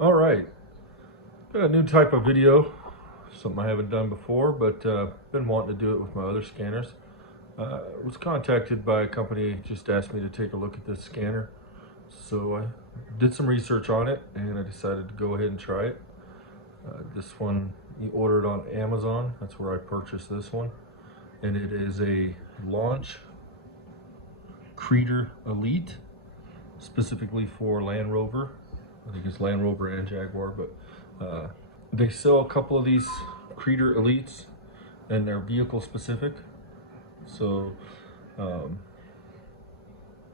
All right, got a new type of video, something I haven't done before, but been wanting to do it with my other scanners. Was contacted by a company, just asked me to take a look at this scanner. So I did some research on it and I decided to go ahead and try it. This one you ordered on Amazon, that's where I purchased this one. And it is a launch Creader Elite, specifically for Land Rover. I think it's Land Rover and Jaguar, but they sell a couple of these Creader Elites and they're vehicle specific. So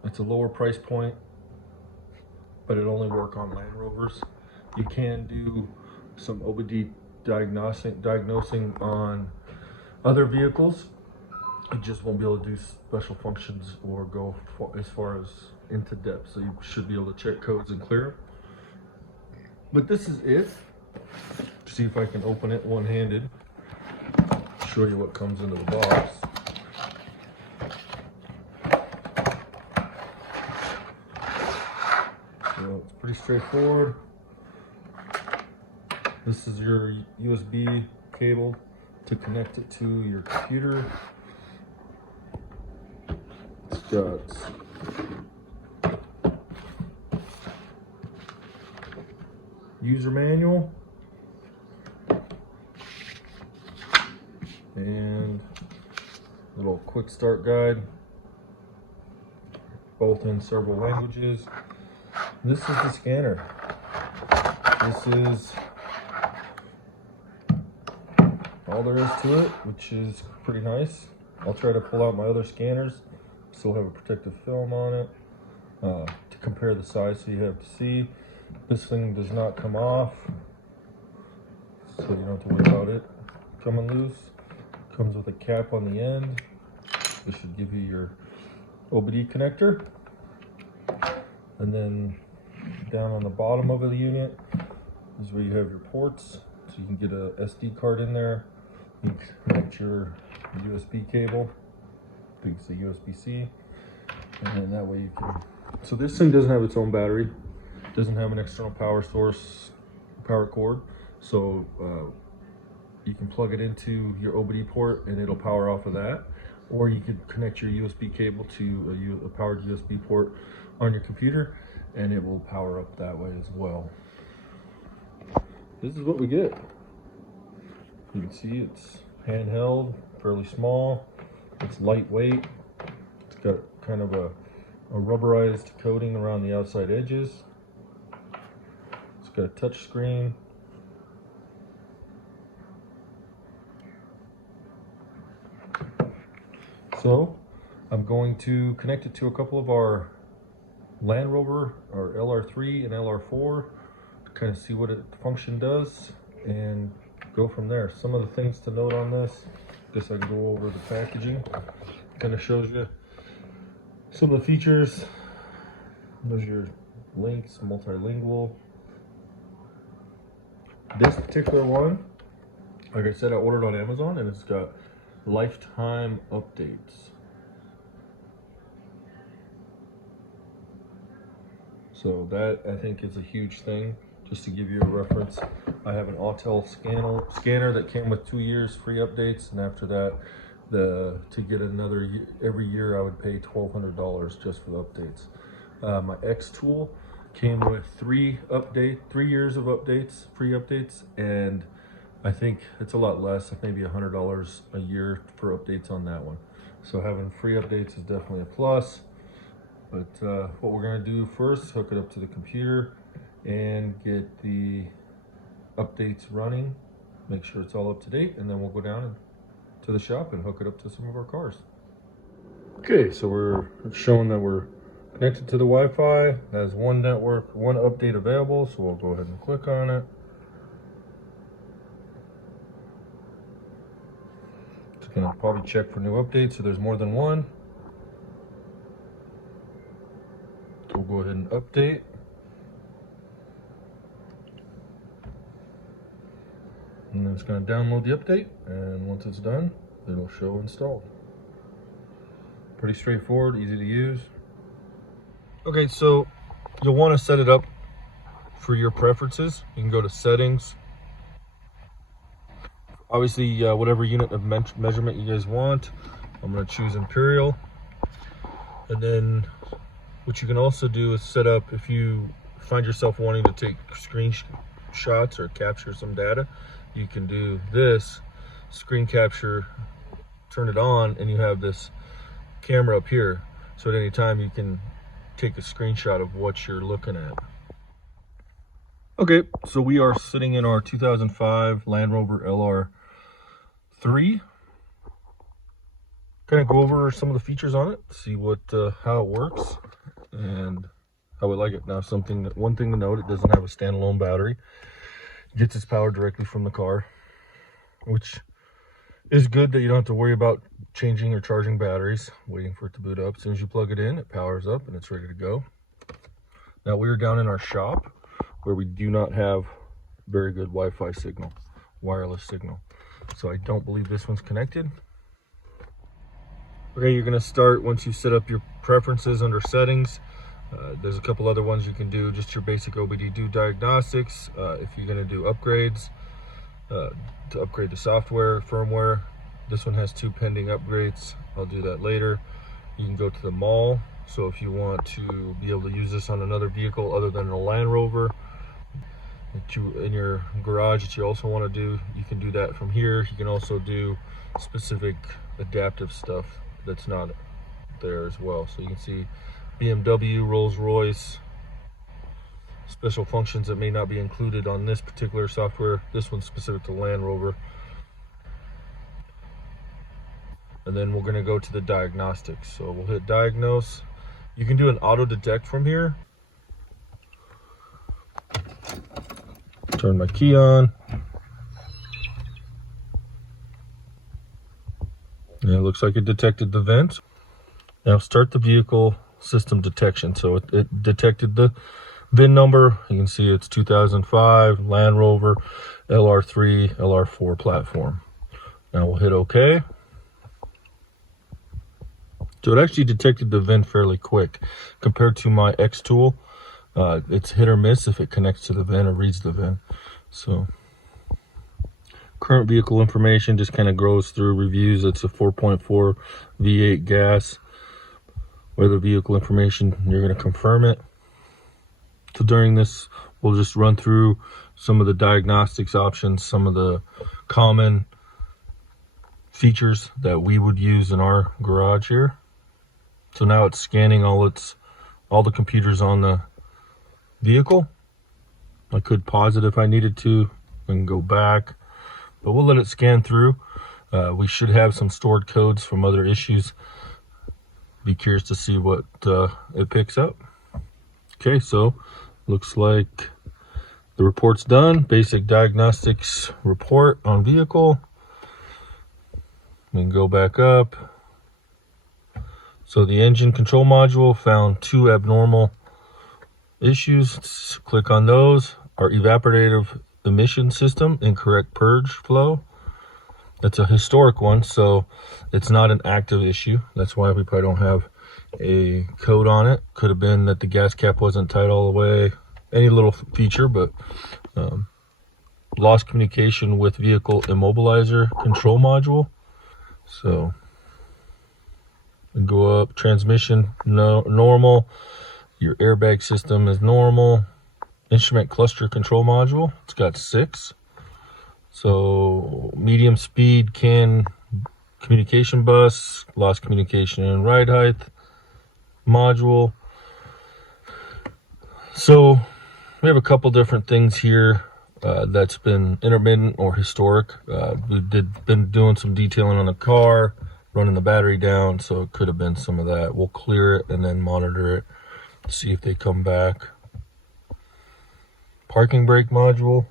it's a lower price point, but it only works on Land Rovers. You can do some OBD diagnosing on other vehicles. You just won't be able to do special functions or go as far as into depth. So you should be able to check codes and clear. But this is it. See if I can open it one-handed. Show you what comes into the box. So it's pretty straightforward. This is your USB cable to connect it to your computer. It's got user manual and a little quick start guide, both in several languages. This is the scanner. This is all there is to it, which is pretty nice. I'll try to pull out my other scanners, still have a protective film on it to compare the size so you have to see. This thing does not come off, so you don't have to worry about it coming loose. Comes with a cap on the end. This should give you your OBD connector. And then down on the bottom of the unit is where you have your ports. So you can get a SD card in there. You can connect your USB cable. I think it's a USB-C. And then that way you can... So this thing doesn't have its own battery. Doesn't have an external power source, power cord. So you can plug it into your OBD port and it'll power off of that. Or you could connect your USB cable to a powered USB port on your computer and it will power up that way as well. This is what we get. You can see it's handheld, fairly small. It's lightweight. It's got kind of a rubberized coating around the outside edges. It's got a touch screen. So I'm going to connect it to a couple of our Land Rover, our LR3 and LR4, to kind of see what it function does and go from there. Some of the things to note on this, I guess I can go over the packaging. Kind of shows you some of the features. There's your links, multilingual. This particular one, like I said, I ordered on Amazon and it's got lifetime updates. So that I think is a huge thing. Just to give you a reference, I have an Autel scanner that came with 2 years free updates, and after that, to get another every year I would pay $1,200 just for the updates. My X tool came with 3 years of updates, free updates, and I think it's a lot less, like maybe $100 a year for updates on that one. So having free updates is definitely a plus. But what we're gonna do first, hook it up to the computer and get the updates running, make sure it's all up to date, and then we'll go down to the shop and hook it up to some of our cars. Okay, so we're showing that we're connected to the Wi-Fi. It has one network, one update available, so we'll go ahead and click on it. It's gonna probably check for new updates, so there's more than one. So we'll go ahead and update. And then it's going to download the update, and once it's done, it'll show installed. Pretty straightforward, easy to use. Okay, so you'll want to set it up for your preferences. You can go to settings. Obviously, whatever unit of measurement you guys want. I'm going to choose Imperial. And then what you can also do is set up, if you find yourself wanting to take screenshots or capture some data, you can do this screen capture, turn it on, and you have this camera up here. So at any time you can take a screenshot of what you're looking at. Okay, so we are sitting in our 2005 Land Rover LR3. Kind of go over some of the features on it, see what how it works and how we like it. Now, one thing to note, it doesn't have a standalone battery. It gets its power directly from the car, which is good that you don't have to worry about changing or charging batteries, waiting for it to boot up. As soon as you plug it in, it powers up and it's ready to go. Now, we are down in our shop where we do not have very good Wi-Fi signal, wireless signal. So I don't believe this one's connected. Okay, you're gonna start once you set up your preferences under settings. There's a couple other ones you can do, just your basic OBD2 diagnostics. If you're gonna do upgrades, to upgrade the software, firmware. This one has 2 pending upgrades. I'll do that later. You can go to the mall. So if you want to be able to use this on another vehicle other than a Land Rover, in your garage that you also want to do, you can do that from here. You can also do specific adaptive stuff that's not there as well. So you can see BMW, Rolls-Royce, special functions that may not be included on this particular software. This one's specific to Land Rover. And then we're going to go to the diagnostics. So we'll hit diagnose. You can do an auto detect from here. Turn my key on. And it looks like it detected the vents. Now start the vehicle system detection. So it detected the VIN number. You can see it's 2005 Land Rover LR3 LR4 platform. Now we'll hit OK. So it actually detected the VIN fairly quick compared to my X tool. It's hit or miss if it connects to the VIN or reads the VIN. So current vehicle information just kind of goes through reviews. It's a 4.4 V8 gas. Weather vehicle information, you're going to confirm it. So during this, we'll just run through some of the diagnostics options, some of the common features that we would use in our garage here. So now it's scanning all the computers on the vehicle. I could pause it if I needed to and go back, but we'll let it scan through. We should have some stored codes from other issues. Be curious to see what it picks up. Okay, so looks like the report's done. Basic diagnostics report on vehicle. We can go back up. So the engine control module found 2 abnormal issues. Let's click on those. Our evaporative emission system, incorrect purge flow. That's a historic one, so it's not an active issue. That's why we probably don't have a code on it. Could have been that the gas cap wasn't tight all the way. Any little feature, but lost communication with vehicle immobilizer control module. So we go up. Transmission normal. Your airbag system is normal. Instrument cluster control module, it's got 6. So medium speed CAN communication bus, lost communication and ride height module. So we have a couple different things here that's been intermittent or historic. Been doing some detailing on the car, running the battery down, so it could have been some of that. We'll clear it and then monitor it, see if they come back. Parking brake module.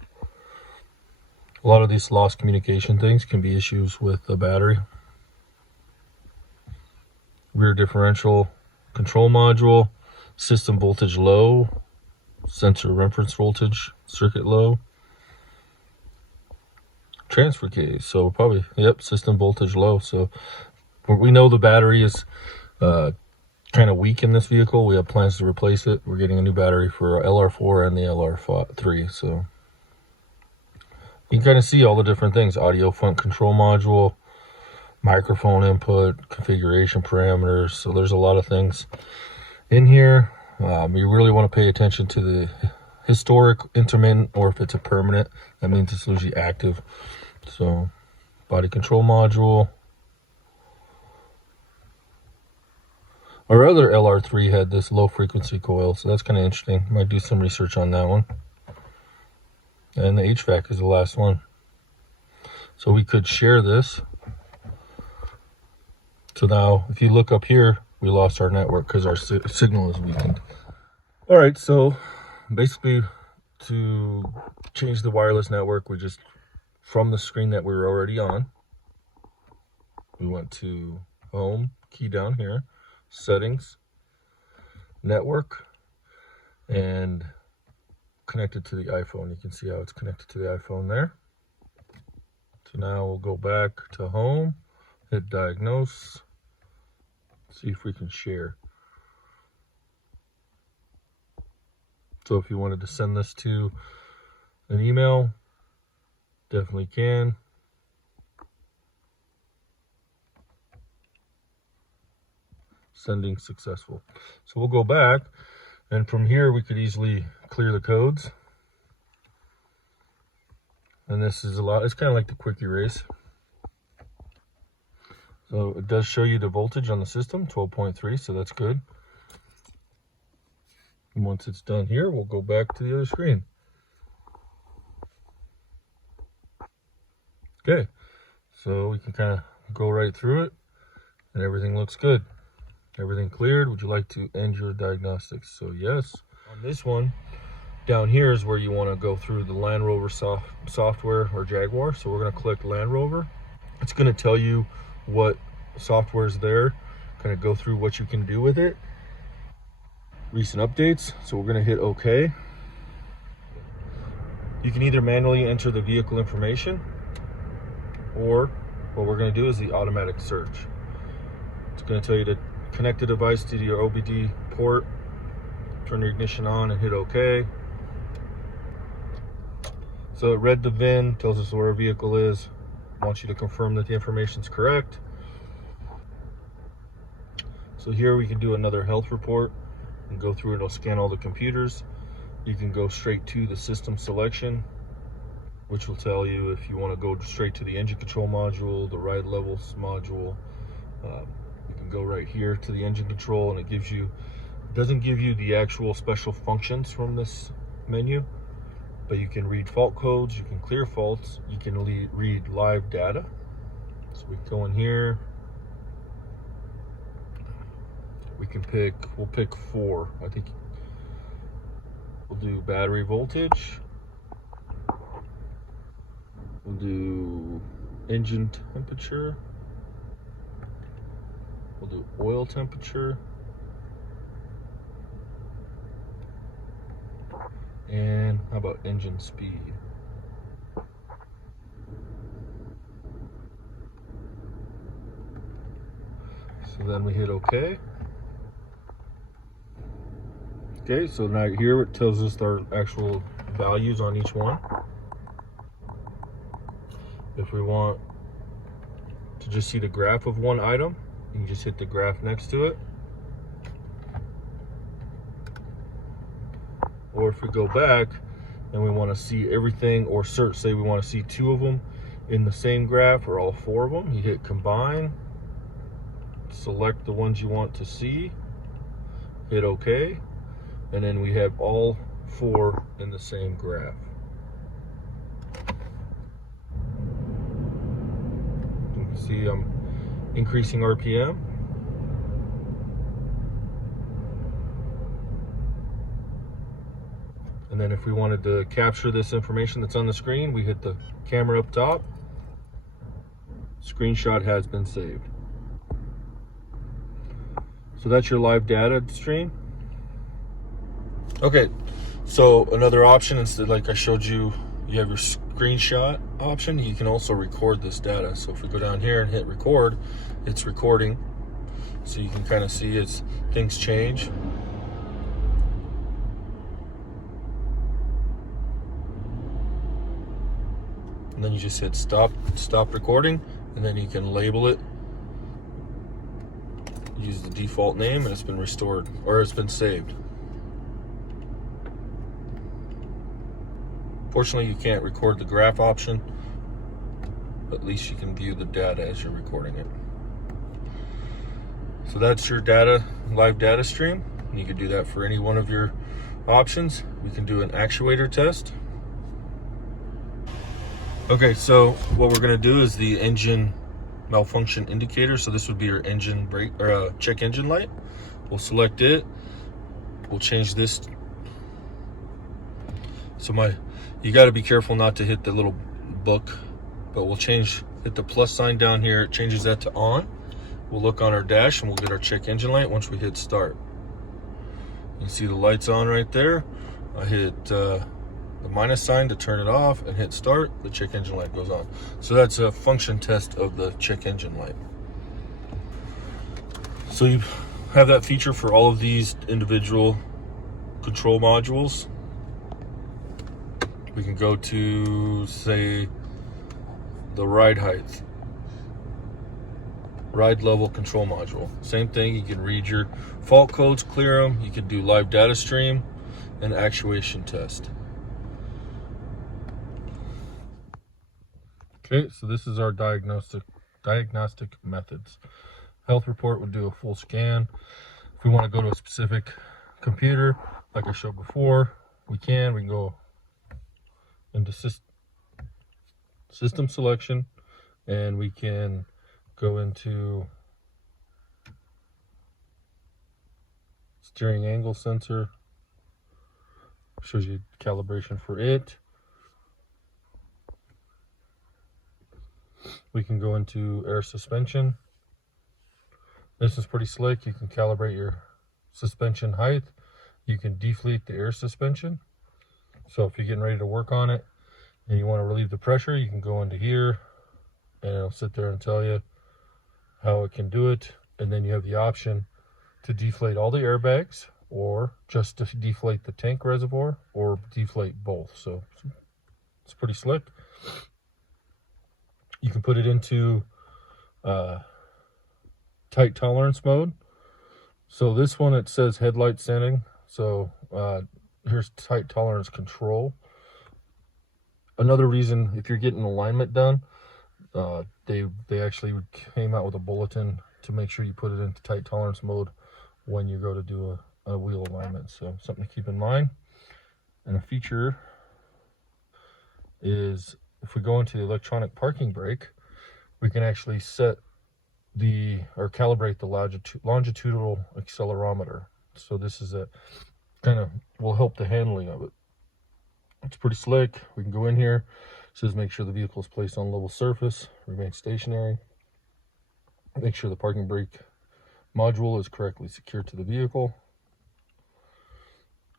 A lot of these lost communication things can be issues with the battery. Rear differential control module. System voltage low. Sensor reference voltage circuit low. Transfer case. So probably, yep, system voltage low. So we know the battery is kind of weak in this vehicle. We have plans to replace it. We're getting a new battery for LR4 and the LR3. So you can kind of see all the different things: audio front control module, microphone input, configuration parameters. So there's a lot of things in here. You really want to pay attention to the historic, intermittent, or if it's a permanent, that means it's usually active. So body control module. Our other LR3 had this low frequency coil, so that's kind of interesting. Might do some research on that one. And the HVAC is the last one. So we could share this. So now if you look up here, we lost our network because our signal is weakened. All right, so basically to change the wireless network, we just, from the screen that we were already on, we went to home, key down here, settings, network, and connected to the iPhone. You can see how it's connected to the iPhone there. So now we'll go back to home, hit diagnose, see if we can share. So if you wanted to send this to an email, definitely can. Sending successful. So we'll go back, and from here we could easily clear the codes. And this is a lot, it's kind of like the quick erase. So it does show you the voltage on the system, 12.3, so that's good. And once it's done here, we'll go back to the other screen. Okay, so we can kind of go right through it, and everything looks good. Everything cleared. Would you like to end your diagnostics? So yes. On this one, down here is where you want to go through the Land Rover software or Jaguar. So we're going to click Land Rover. It's going to tell you what software is there, kind of go through what you can do with it. Recent updates. So we're going to hit OK. You can either manually enter the vehicle information, or what we're going to do is the automatic search. It's going to tell you to connect the device to your OBD port, turn your ignition on, and hit OK. So it read the VIN, tells us where our vehicle is, wants you to confirm that the information is correct. So here we can do another health report and go through it. It'll scan all the computers. You can go straight to the system selection, which will tell you if you want to go straight to the engine control module, the ride levels module. You can go right here to the engine control, and it gives you, doesn't give you the actual special functions from this menu, but you can read fault codes, you can clear faults, you can read live data. So we go in here, we can pick, we'll pick 4. I think we'll do battery voltage, we'll do engine temperature, we'll do oil temperature, and how about engine speed? So then we hit OK. Okay, so now here it tells us our actual values on each one. If we want to just see the graph of one item, you can just hit the graph next to it. Or if we go back and we want to see everything, or search, say we want to see 2 of them in the same graph or all 4 of them, you hit combine, select the ones you want to see, hit OK, and then we have all 4 in the same graph. You can see I'm increasing RPM. And then if we wanted to capture this information that's on the screen, we hit the camera up top. Screenshot has been saved. So that's your live data stream. Okay, so another option, instead, like I showed you, you have your screenshot option. You can also record this data. So if we go down here and hit record, it's recording. so you can kind of see as things change. And then you just hit stop recording, and then you can label it, use the default name, and it's been restored, or it's been saved. Fortunately, you can't record the graph option, but at least you can view the data as you're recording it. So that's your data, live data stream. And you can do that for any one of your options. We can do an actuator test. Okay, so what we're gonna do is the engine malfunction indicator. So this would be your engine brake or check engine light. We'll select it. We'll change this. So you got to be careful not to hit the little book, but we'll hit the plus sign down here. It changes that to on. We'll look on our dash and we'll get our check engine light once we hit start. You can see the lights on right there. I hit the minus sign to turn it off and hit start. The check engine light goes on. So that's a function test of the check engine light. So you have that feature for all of these individual control modules. We can go to, say, the ride height, ride level control module. Same thing, you can read your fault codes, clear them. You can do live data stream and actuation test. Okay, so this is our diagnostic methods. Health report would do a full scan. If we want to go to a specific computer, like I showed before, we can go into system selection, and we can go into steering angle sensor. Shows you calibration for it. We can go into air suspension. This is pretty slick. You can calibrate your suspension height. You can deflate the air suspension. So if you're getting ready to work on it and you want to relieve the pressure, you can go into here and it'll sit there and tell you how it can do it. And then you have the option to deflate all the airbags, or just to deflate the tank reservoir, or deflate both. So it's pretty slick. You can put it into tight tolerance mode. So this one, it says headlight setting. So here's tight tolerance control. Another reason, if you're getting alignment done, they actually came out with a bulletin to make sure you put it into tight tolerance mode when you go to do a wheel alignment. So something to keep in mind. And a feature is, if we go into the electronic parking brake, we can actually set or calibrate the longitudinal accelerometer. So this is will help the handling of it. It's pretty slick. We can go in here. It says make sure the vehicle is placed on level surface, remain stationary. Make sure the parking brake module is correctly secured to the vehicle.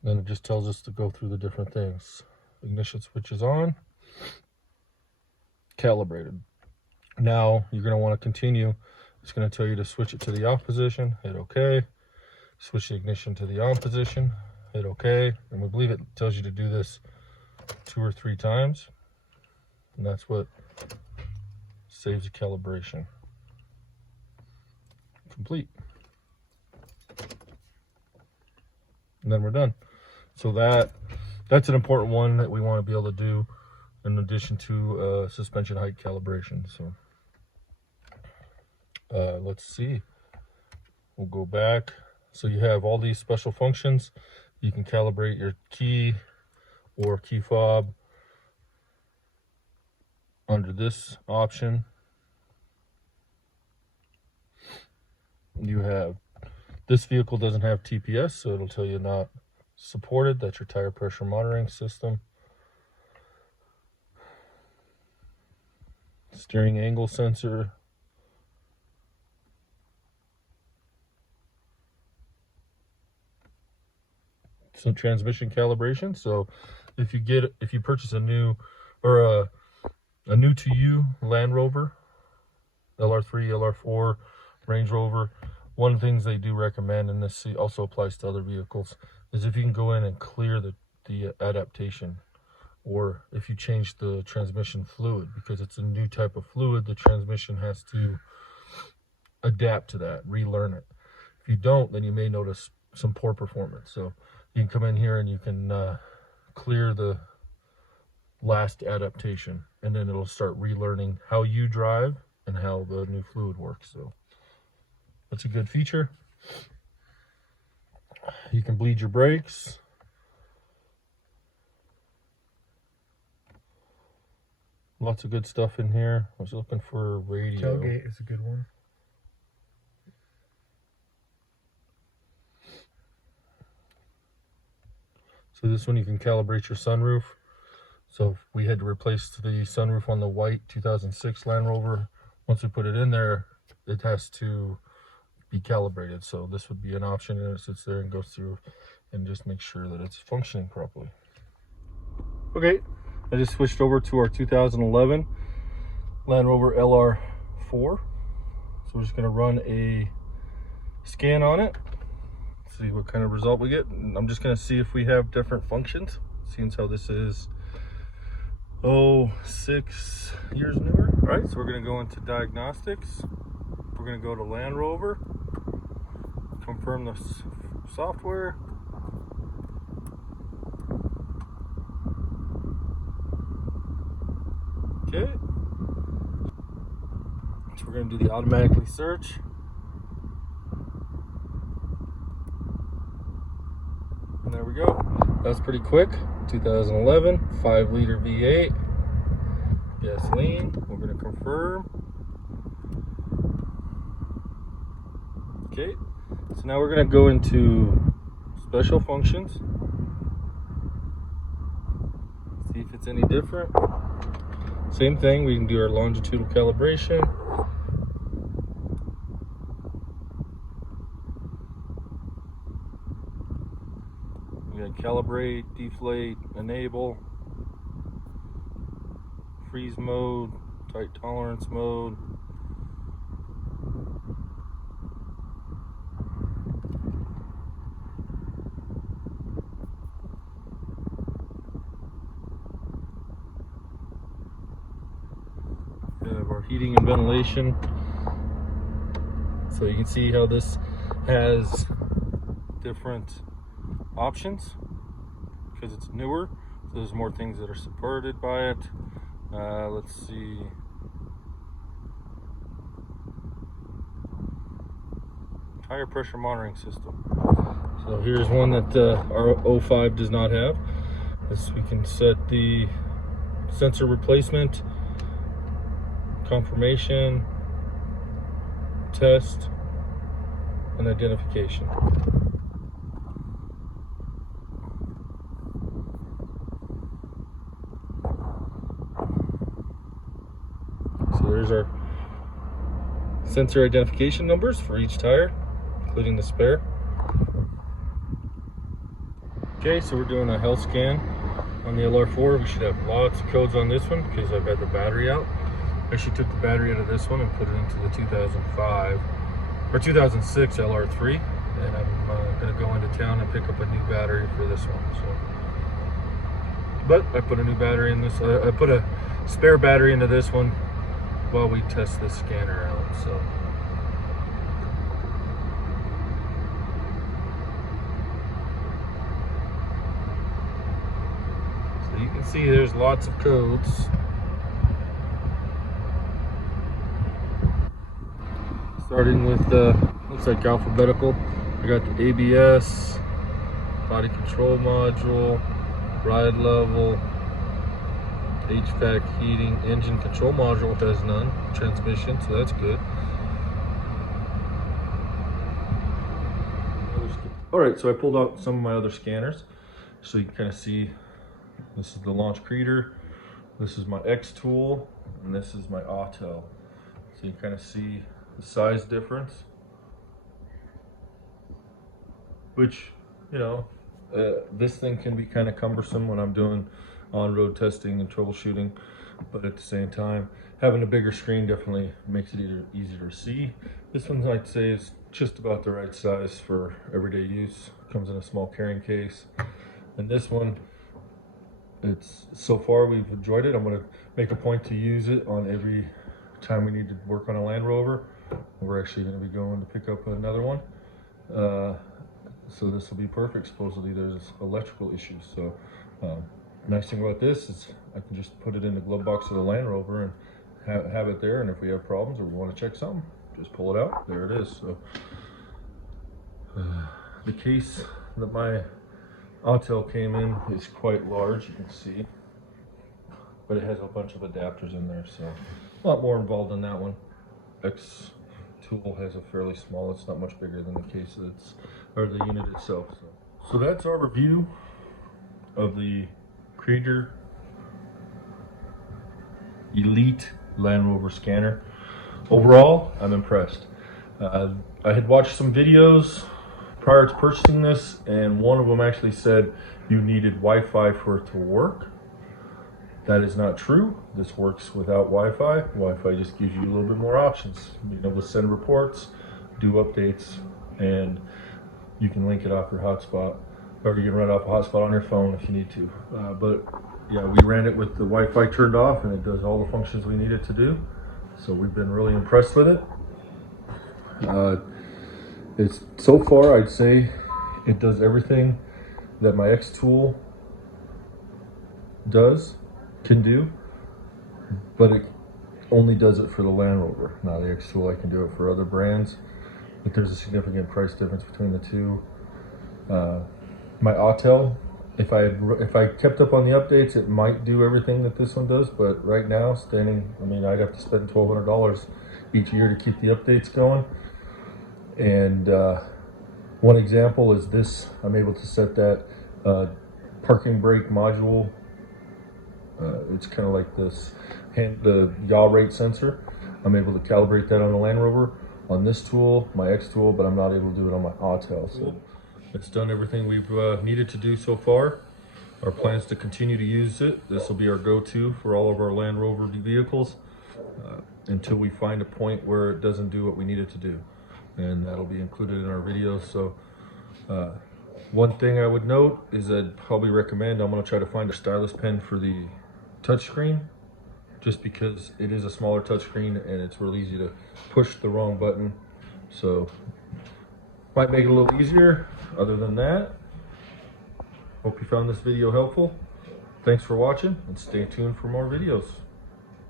Then it just tells us to go through the different things. Ignition switch is on. Calibrated. Now you're going to want to continue. It's going to tell you to switch it to the off position, hit OK. Switch the ignition to the on position, hit OK. And we believe it tells you to do this 2 or 3 times. And that's what saves the calibration. Complete. And then we're done. So that's an important one that we want to be able to do in addition to suspension height calibration. So let's see. We'll go back. So you have all these special functions. You can calibrate your key or key fob under this option. You have, this vehicle doesn't have TPS, so it'll tell you not supported. That's your tire pressure monitoring system. Steering angle sensor. Some transmission calibration. So if you purchase a new or a new to you Land Rover, LR3, LR4, Range Rover, one of the things they do recommend, and this also applies to other vehicles, is if you can go in and clear the adaptation, or if you change the transmission fluid, because it's a new type of fluid, the transmission has to adapt to that, relearn it. If you don't, then you may notice some poor performance. So you can come in here and you can clear the last adaptation, and then it'll start relearning how you drive and how the new fluid works. So that's a good feature. You can bleed your brakes. Lots of good stuff in here. I was looking for a radio. Tailgate is a good one. So this one you can calibrate your sunroof. So if we had to replace the sunroof on the white 2006 Land Rover, once we put it in there, it has to be calibrated. So this would be an option, and it sits there and goes through and just make sure that it's functioning properly. Okay, I just switched over to our 2011 Land Rover LR4. So we're just gonna run a scan on it, see what kind of result we get. And I'm just gonna see if we have different functions, seeing how this is 6 years newer. All right, so we're gonna go into diagnostics. We're gonna go to Land Rover, confirm the software. Okay, so we're gonna do the automatically search. And there we go. That's pretty quick. 2011, 5-liter V8, gasoline. We're gonna confirm. Okay, so now we're gonna go into special functions. See if it's any different. Same thing, we can do our longitudinal calibration. We got calibrate, deflate, enable, freeze mode, tight tolerance mode. We have our heating and ventilation. So you can see how this has different options because it's newer, so there's more things that are supported by it. Let's see, higher pressure monitoring system. So here's one that our 05 does not have. This, we can set the sensor replacement, confirmation, test, and identification. So there's our sensor identification numbers for each tire, including the spare. Okay, so we're doing a health scan on the LR4. We should have lots of codes on this one because I've had the battery out. I actually took the battery out of this one and put it into the 2005 or 2006 LR3, and I'm going to go into town and pick up a new battery for this one. So, but I put a new battery in this. I put a spare battery into this one while we test this scanner out. So. You can see there's lots of codes. Starting with looks like alphabetical. I got the ABS, body control module, ride level, HVAC heating, engine control module has none, transmission, so that's good. Alright, so I pulled out some of my other scanners so you can kind of see. This is the launch Creader, this is my X tool, and this is my Auto. So you kind of see the size difference, which, you know, this thing can be kind of cumbersome when I'm doing on-road testing and troubleshooting, but at the same time, having a bigger screen definitely makes it easier to see. This one, I'd say, is just about the right size for everyday use. Comes in a small carrying case. And this one, it's so far we've enjoyed it. I'm going to make a point to use it on every time we need to work on a Land Rover. We're actually going to be going to pick up another one. So this will be perfect. Supposedly there's electrical issues. So nice thing about this is I can just put it in the glove box of the Land Rover and have it there. And if we have problems or we want to check something, just pull it out. There it is. So the case that my Autel came in is quite large, you can see, but it has a bunch of adapters in there, so a lot more involved in that one. X tool has a fairly small, it's not much bigger than the case or the unit itself. So that's our review of the Creader Elite Land Rover scanner. Overall, I'm impressed. I had watched some videos prior to purchasing this, and one of them actually said you needed Wi-Fi for it to work. That is not true. This works without Wi-Fi. Wi-Fi just gives you a little bit more options. Being able to send reports, do updates, and you can link it off your hotspot, or you can run it off a hotspot on your phone if you need to. But yeah, we ran it with the Wi-Fi turned off, and it does all the functions we need it to do. So we've been really impressed with it. It's so far, I'd say it does everything that my X tool can do, but it only does it for the Land Rover. Now the X tool, I can do it for other brands, but there's a significant price difference between the two. My Autel, if I kept up on the updates, it might do everything that this one does, but right now, I'd have to spend $1,200 each year to keep the updates going. And one example is this. I'm able to set that parking brake module. It's kind of like the yaw rate sensor. I'm able to calibrate that on the Land Rover on this tool, my X tool, but I'm not able to do it on my Autel. So it's done everything we've needed to do so far. Our plans to continue to use it. This will be our go-to for all of our Land Rover vehicles until we find a point where it doesn't do what we need it to do. And that'll be included in our videos. So one thing I would note is I'd probably recommend, I'm going to try to find a stylus pen for the touchscreen, just because it is a smaller touchscreen and it's real easy to push the wrong button. So might make it a little easier. Other than that, hope you found this video helpful. Thanks for watching, and stay tuned for more videos.